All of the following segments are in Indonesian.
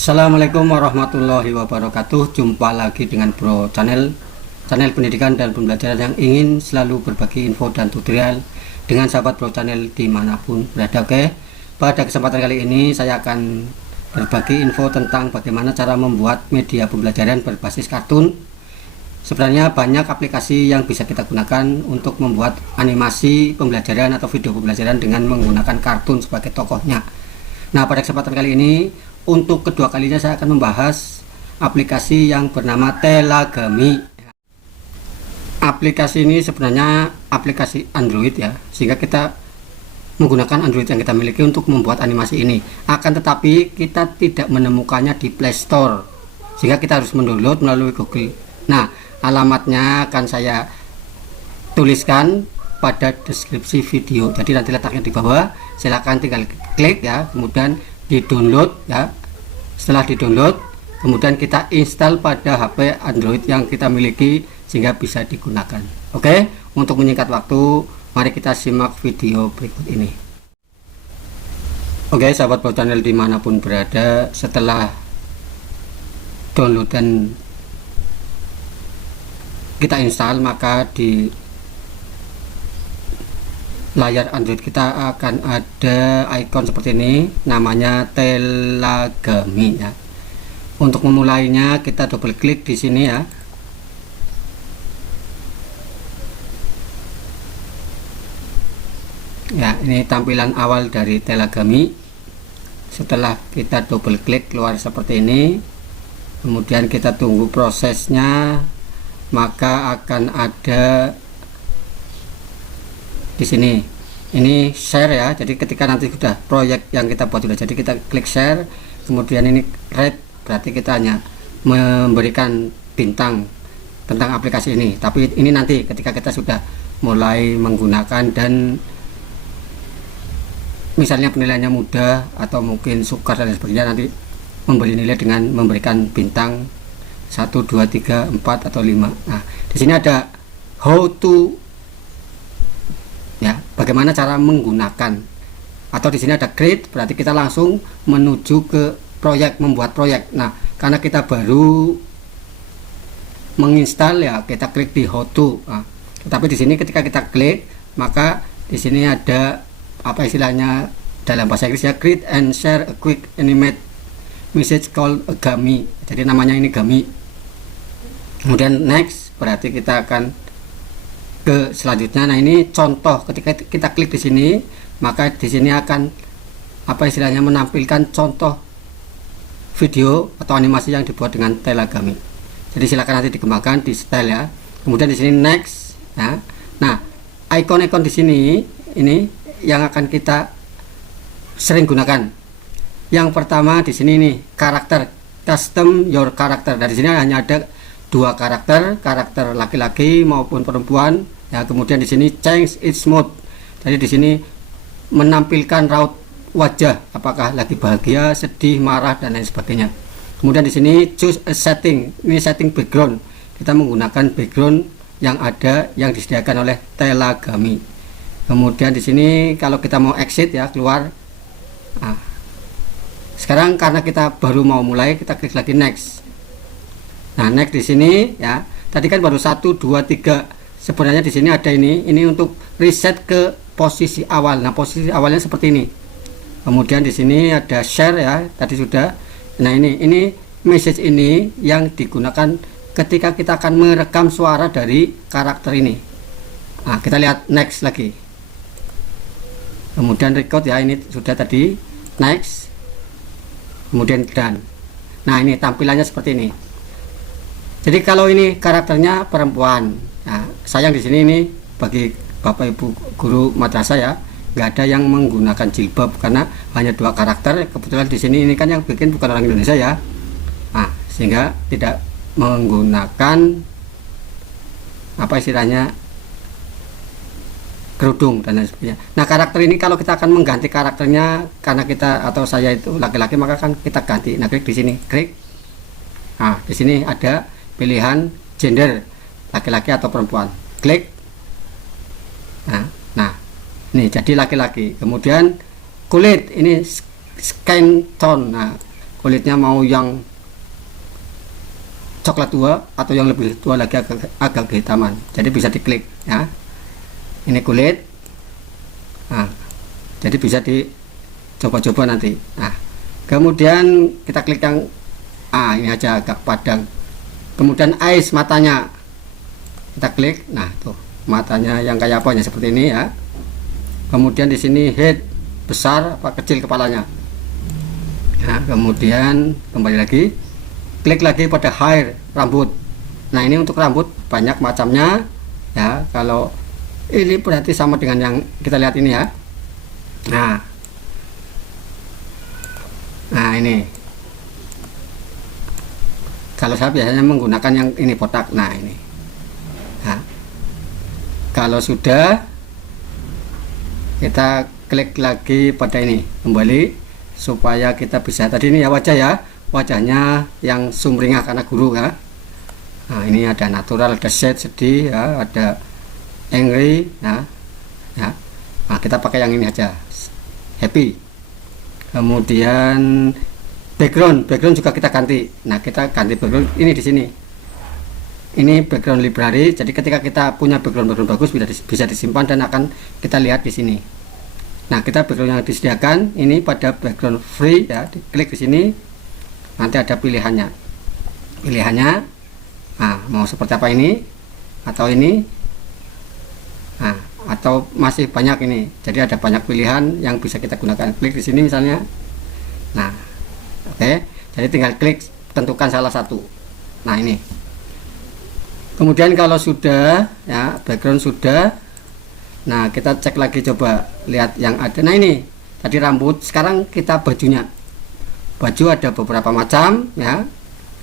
Assalamualaikum warahmatullahi wabarakatuh. Jumpa lagi dengan Bro channel pendidikan dan pembelajaran yang ingin selalu berbagi info dan tutorial dengan sahabat Bro channel dimanapun berada. Oke, pada kesempatan kali ini saya akan berbagi info tentang bagaimana cara membuat media pembelajaran berbasis kartun. Sebenarnya banyak aplikasi yang bisa kita gunakan untuk membuat animasi pembelajaran atau video pembelajaran dengan menggunakan kartun sebagai tokohnya. Nah, pada kesempatan kali ini untuk kedua kalinya saya akan membahas aplikasi yang bernama Telagami. Aplikasi ini sebenarnya aplikasi Android ya, sehingga kita menggunakan Android yang kita miliki untuk membuat animasi ini. Akan tetapi kita tidak menemukannya di Play Store, sehingga kita harus mendownload melalui Google. Nah, alamatnya akan saya tuliskan pada deskripsi video, jadi nanti letaknya di bawah. Silahkan tinggal klik ya, kemudian di download ya. Setelah di download, kemudian kita install pada HP Android yang kita miliki sehingga bisa digunakan. Oke, untuk menyingkat waktu, mari kita simak video berikut ini. Oke, sahabat Bro channel dimanapun berada, setelah download dan kita install, maka di layar Android kita akan ada icon seperti ini, namanya Telagami ya. Untuk memulainya kita double klik di sini ya. Ya, ini tampilan awal dari Telagami. Setelah kita double klik keluar seperti ini, kemudian kita tunggu prosesnya, maka akan ada di sini ini share ya. Jadi ketika nanti sudah proyek yang kita buat sudah jadi, kita klik share, kemudian ini rate, berarti kita hanya memberikan bintang tentang aplikasi ini. Tapi ini nanti ketika kita sudah mulai menggunakan dan misalnya penilaiannya mudah atau mungkin sukar dan sebagainya, nanti memberi nilai dengan memberikan bintang 1, 2, 3, 4 atau 5. Nah, di sini ada how to ya, bagaimana cara menggunakan, atau di sini ada create, berarti kita langsung menuju ke proyek, membuat proyek. Nah, karena kita baru menginstal ya, kita klik di how to. Nah, tetapi di sini ketika kita klik, maka di sini ada apa istilahnya dalam bahasa Inggris ya, create and share a quick animate message called Gami. Jadi namanya ini Gami. Kemudian next, berarti kita akan ke selanjutnya. Nah, ini contoh ketika kita klik di sini, maka di sini akan apa istilahnya menampilkan contoh video atau animasi yang dibuat dengan Telagami. Jadi silakan nanti dikembangkan di style ya. Kemudian di sini next ya. Nah, icon-icon di sini ini yang akan kita sering gunakan. Yang pertama di sini nih, karakter, custom your character. Dari sini hanya ada dua karakter laki-laki maupun perempuan ya. Kemudian di sini change its mood, jadi di sini menampilkan raut wajah, apakah lagi bahagia, sedih, marah dan lain sebagainya. Kemudian di sini choose a setting, ini setting background, kita menggunakan background yang ada yang disediakan oleh Telagami. Kemudian di sini kalau kita mau exit ya, keluar. Nah, sekarang karena kita baru mau mulai, kita klik lagi next. Nah, next di sini ya. Tadi kan baru 1, 2, 3. Sebenarnya di sini ada ini untuk reset ke posisi awal. Nah, posisi awalnya seperti ini. Kemudian di sini ada share ya, tadi sudah. Nah, ini message ini yang digunakan ketika kita akan merekam suara dari karakter ini. Nah, kita lihat next lagi. Kemudian record ya, ini sudah tadi. Next. Kemudian done. Nah, ini tampilannya seperti ini. Jadi kalau ini karakternya perempuan, nah, sayang di sini ini bagi bapak ibu guru madrasah ya, nggak ada yang menggunakan jilbab karena hanya dua karakter. Kebetulan di sini ini kan yang bikin bukan orang Indonesia ya, nah, sehingga tidak menggunakan apa istilahnya kerudung dan lain sebagainya. Nah, karakter ini kalau kita akan mengganti karakternya, karena kita atau saya itu laki-laki, maka kan kita ganti. Nah, klik di sini, klik. Nah, di sini ada pilihan gender, laki-laki atau perempuan, klik. Nah, ini jadi laki-laki. Kemudian kulit, ini skin tone. Nah, kulitnya mau yang coklat tua atau yang lebih tua lagi agak kehitaman, jadi bisa diklik ya. Ini kulit, nah, jadi bisa dicoba-coba nanti. Nah, kemudian kita klik yang ini aja agak padang. Kemudian eyes, matanya kita klik. Nah, tuh matanya yang kayak apa ya, seperti ini ya. Kemudian di sini head, besar apa kecil kepalanya. Nah, kemudian kembali lagi, klik lagi pada hair, rambut. Nah, ini untuk rambut banyak macamnya ya. Kalau ini berarti sama dengan yang kita lihat ini ya. Nah ini, kalau saya biasanya menggunakan yang ini botak. Nah ini, nah, kalau sudah, kita klik lagi pada ini kembali supaya kita bisa, tadi ini ya wajah ya, wajahnya yang sumringah karena guru ya. Nah ini ada natural, ada shade, sedih ya, ada angry ya. Nah kita pakai yang ini aja, happy. Kemudian background juga kita ganti. Nah kita ganti background ini di sini. Ini background library, jadi ketika kita punya background bagus bisa disimpan dan akan kita lihat di sini. Nah kita background yang disediakan ini pada background free ya, klik di sini, nanti ada pilihannya. Nah mau seperti apa ini atau ini. Nah, atau masih banyak ini, jadi ada banyak pilihan yang bisa kita gunakan. Klik di sini misalnya. Nah, oke, jadi tinggal klik, tentukan salah satu. Nah ini. Kemudian kalau sudah ya, background sudah, nah kita cek lagi, coba lihat yang ada. Nah ini tadi rambut, sekarang kita bajunya. Baju ada beberapa macam ya,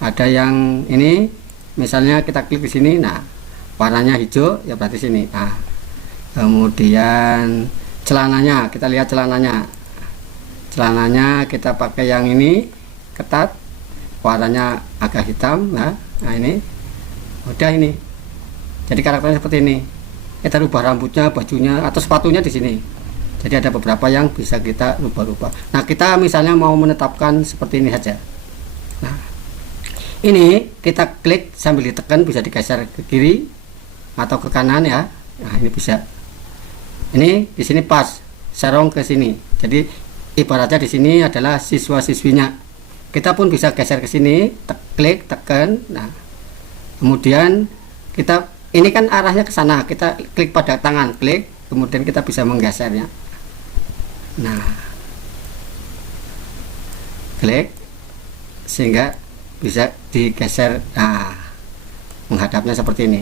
ada yang ini misalnya kita klik di sini. Nah warnanya hijau ya, berarti sini. Nah kemudian celananya, kita lihat celananya kita pakai yang ini ketat, warnanya agak hitam. Nah ini udah, ini jadi karakternya seperti ini. Kita rubah rambutnya, bajunya, atau sepatunya di sini. Jadi ada beberapa yang bisa kita rubah-rubah. Nah kita misalnya mau menetapkan seperti ini saja. Nah ini kita klik sambil ditekan, bisa digeser ke kiri atau ke kanan ya. Nah ini bisa. Ini di sini pas, serong ke sini. Jadi ibaratnya di sini adalah siswa-siswinya. Kita pun bisa geser ke sini, klik, tekan. Nah, kemudian kita, ini kan arahnya ke sana. Kita klik pada tangan, klik, kemudian kita bisa menggesernya. Nah, klik sehingga bisa digeser. Nah, menghadapnya seperti ini.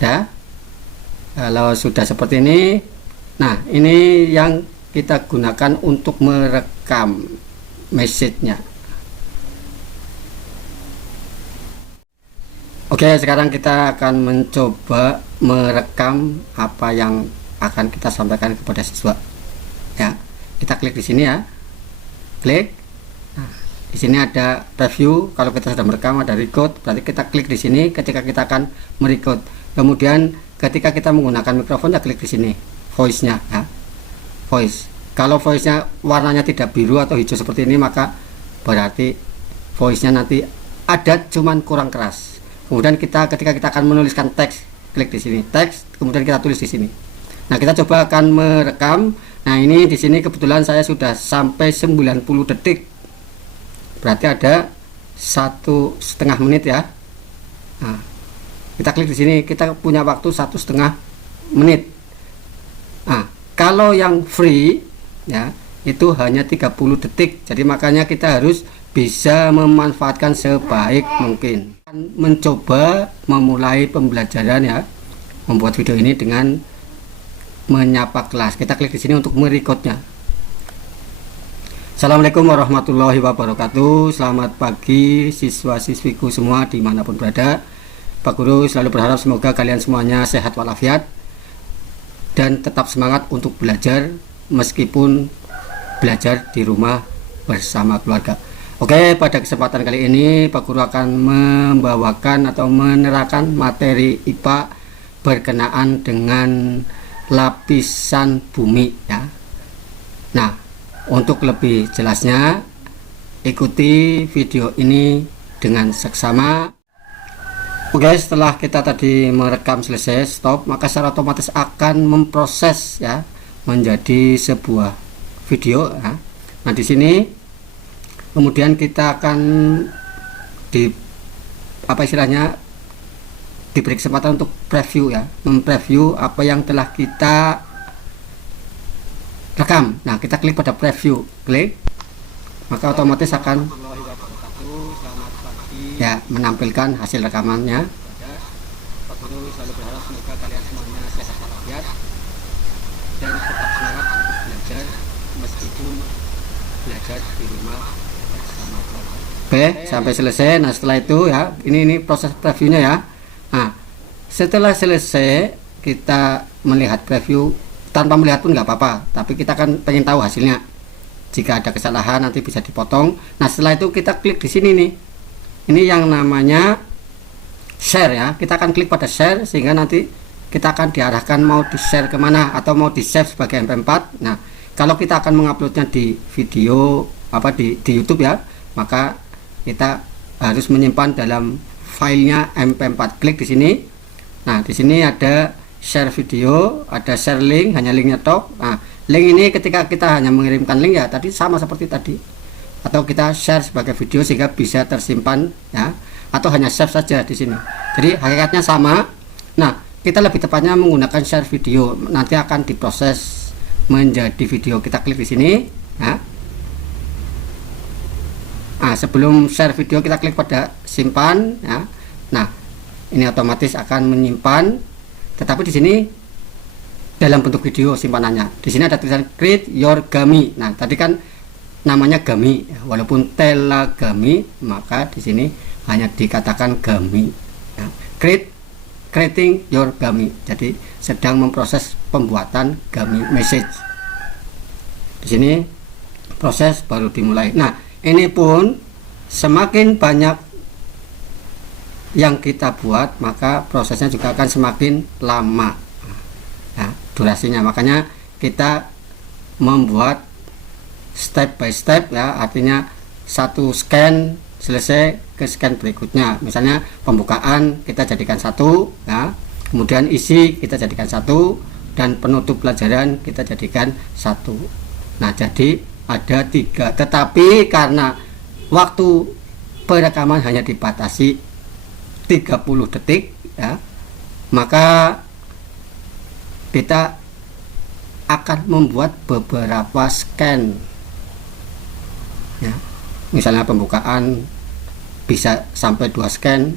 Ya, kalau sudah seperti ini, nah ini yang kita gunakan untuk merekam message-nya. Oke, sekarang kita akan mencoba merekam apa yang akan kita sampaikan kepada siswa. Ya, kita klik di sini ya, klik. Nah, di sini ada preview. Kalau kita sudah merekam, ada record, berarti kita klik di sini ketika kita akan merecord. Kemudian ketika kita menggunakan mikrofon, ya klik di sini voice-nya ya. Voice. Kalau voice-nya warnanya tidak biru atau hijau seperti ini, maka berarti voice-nya nanti ada cuman kurang keras. Kemudian ketika kita akan menuliskan teks, klik di sini teks, kemudian kita tulis di sini. Nah, kita coba akan merekam. Nah, ini di sini kebetulan saya sudah sampai 90 detik. Berarti ada 1,5 menit ya. Nah, kita klik di sini, kita punya waktu 1,5 menit. Nah, kalau yang free ya, itu hanya 30 detik. Jadi makanya kita harus bisa memanfaatkan sebaik mungkin. Mencoba memulai pembelajaran ya, membuat video ini dengan menyapa kelas. Kita klik di sini untuk merekodnya. Assalamualaikum warahmatullahi wabarakatuh. Selamat pagi siswa-siswiku semua dimanapun berada. Pak Guru selalu berharap semoga kalian semuanya sehat walafiat dan tetap semangat untuk belajar meskipun belajar di rumah bersama keluarga. Oke, pada kesempatan kali ini Pak Guru akan membawakan atau menerangkan materi IPA berkenaan dengan lapisan bumi ya. Nah, untuk lebih jelasnya ikuti video ini dengan seksama. Oke, setelah kita tadi merekam selesai, stop, maka secara otomatis akan memproses ya menjadi sebuah video ya. Nah, di sini kemudian kita akan diberi kesempatan untuk preview ya, mempreview apa yang telah kita rekam. Nah, kita klik pada preview, klik, maka otomatis akan ya menampilkan hasil rekamannya. Pak Guru selalu berharap semoga kalian semuanya sehat walafiat dan tetap semangat untuk belajar meskipun belajar di rumah bersama keluarga. Oke, sampai selesai. Nah, setelah itu ya, ini proses previewnya ya. Nah, setelah selesai kita melihat preview, tanpa melihat pun nggak apa-apa, tapi kita kan pengen tahu hasilnya. Jika ada kesalahan nanti bisa dipotong. Nah, setelah itu kita klik di sini nih. Ini yang namanya share ya. Kita akan klik pada share sehingga nanti kita akan diarahkan mau di share kemana atau mau di save sebagai MP4. Nah, kalau kita akan menguploadnya di video di YouTube ya, maka kita harus menyimpan dalam filenya MP4. Klik di sini. Nah, di sini ada share video, ada share link, hanya linknya tok. Nah, link ini ketika kita hanya mengirimkan link ya tadi sama seperti tadi, atau kita share sebagai video sehingga bisa tersimpan ya, atau hanya save saja di sini. Jadi hakikatnya sama. Nah, kita lebih tepatnya menggunakan share video, nanti akan diproses menjadi video. Kita klik di sini ya. Nah, sebelum share video kita klik pada simpan ya. Nah, ini otomatis akan menyimpan, tetapi di sini dalam bentuk video simpanannya. Di sini ada tulisan create your gami. Nah, tadi kan namanya gami, walaupun telagami, maka di sini hanya dikatakan gami ya. Creating your gami, jadi sedang memproses pembuatan gami message. Di sini proses baru dimulai. Nah, ini pun semakin banyak yang kita buat, maka prosesnya juga akan semakin lama ya, durasinya. Makanya kita membuat step by step ya, artinya satu scan selesai ke scan berikutnya. Misalnya pembukaan kita jadikan satu ya, kemudian isi kita jadikan satu, dan penutup pelajaran kita jadikan satu. Nah, jadi ada 3, tetapi karena waktu perekaman hanya dibatasi 30 detik ya, maka kita akan membuat beberapa scan ya. Misalnya pembukaan bisa sampai 2 scan,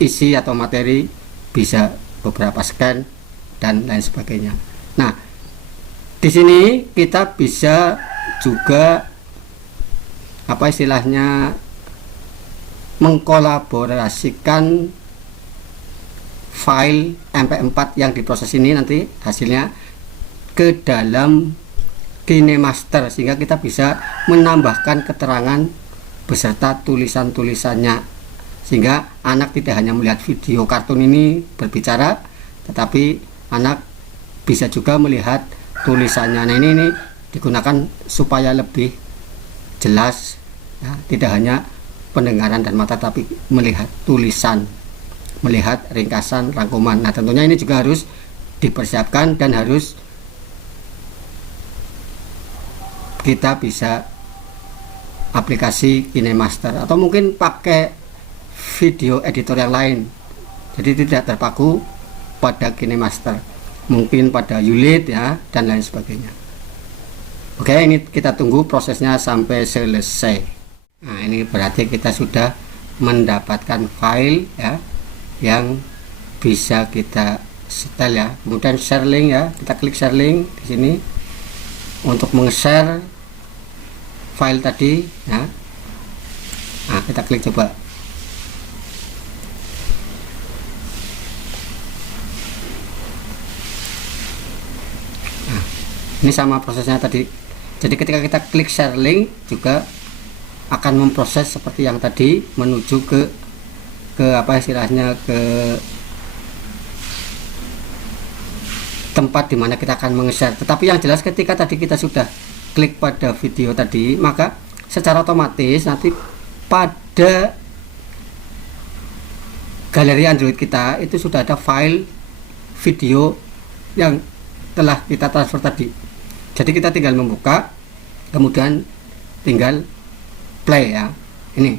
isi atau materi bisa beberapa scan, dan lain sebagainya. Nah, di sini kita bisa juga mengkolaborasikan file MP4 yang diproses ini nanti hasilnya ke dalam KineMaster, sehingga kita bisa menambahkan keterangan beserta tulisan-tulisannya, sehingga anak tidak hanya melihat video kartun ini berbicara, tetapi anak bisa juga melihat tulisannya. Nah, ini digunakan supaya lebih jelas ya, tidak hanya pendengaran dan mata, tapi melihat tulisan, melihat ringkasan, rangkuman. Nah, tentunya ini juga harus dipersiapkan dan harus kita bisa aplikasi KineMaster atau mungkin pakai video editor yang lain, jadi tidak terpaku pada KineMaster, mungkin pada Ulit ya, dan lain sebagainya. Oke, ini kita tunggu prosesnya sampai selesai. Nah, ini berarti kita sudah mendapatkan file ya yang bisa kita setel ya. Kemudian share link ya, kita klik share link di sini untuk meng-share file tadi ya. Nah, kita klik coba. Nah, ini sama prosesnya tadi. Jadi ketika kita klik share link juga akan memproses seperti yang tadi, menuju ke tempat dimana kita akan meng-share. Tetapi yang jelas ketika tadi kita sudah klik pada video tadi, maka secara otomatis nanti pada galeri Android kita itu sudah ada file video yang telah kita transfer tadi. Jadi kita tinggal membuka, kemudian tinggal play ya. Ini.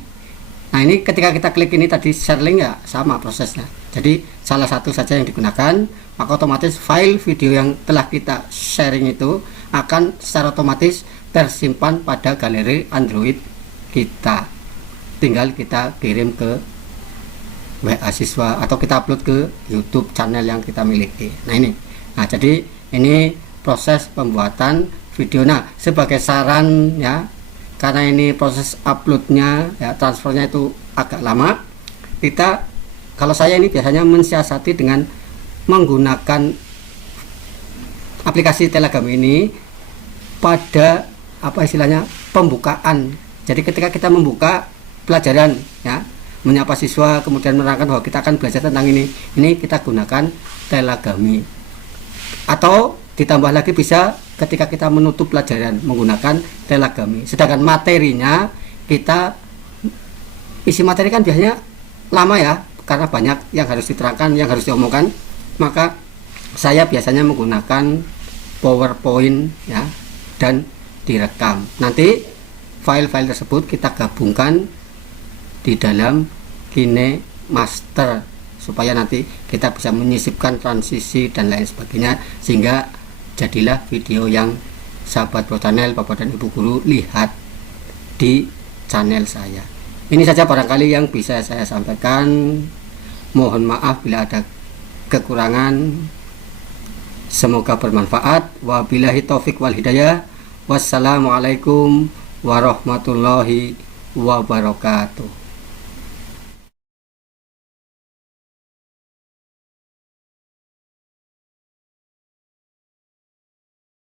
Nah, ini ketika kita klik ini tadi share link ya sama prosesnya. Jadi salah satu saja yang digunakan, maka otomatis file video yang telah kita sharing itu akan secara otomatis tersimpan pada galeri Android kita. Tinggal kita kirim ke WA siswa atau kita upload ke YouTube channel yang kita miliki. Nah ini. Nah, jadi ini proses pembuatan video. Nah, sebagai saran ya, karena ini proses uploadnya ya, transfernya itu agak lama, kita, kalau saya ini biasanya mensiasati dengan menggunakan aplikasi Telegram ini pada apa istilahnya pembukaan. Jadi ketika kita membuka pelajaran ya, menyapa siswa, kemudian menerangkan bahwa kita akan belajar tentang ini kita gunakan Telegami. Atau ditambah lagi bisa ketika kita menutup pelajaran menggunakan Telegami. Sedangkan materinya kita, isi materi kan biasanya lama ya, karena banyak yang harus diterangkan, yang harus diomongkan. Maka saya biasanya menggunakan PowerPoint ya, dan direkam. Nanti file-file tersebut kita gabungkan di dalam KineMaster supaya nanti kita bisa menyisipkan transisi dan lain sebagainya, sehingga jadilah video yang sahabat Bro Channel, Bapak dan Ibu guru lihat di channel saya. Ini saja barangkali yang bisa saya sampaikan. Mohon maaf bila ada kekurangan. Semoga bermanfaat. Wabillahi taufik wal hidayah. Wassalamualaikum warahmatullahi wabarakatuh.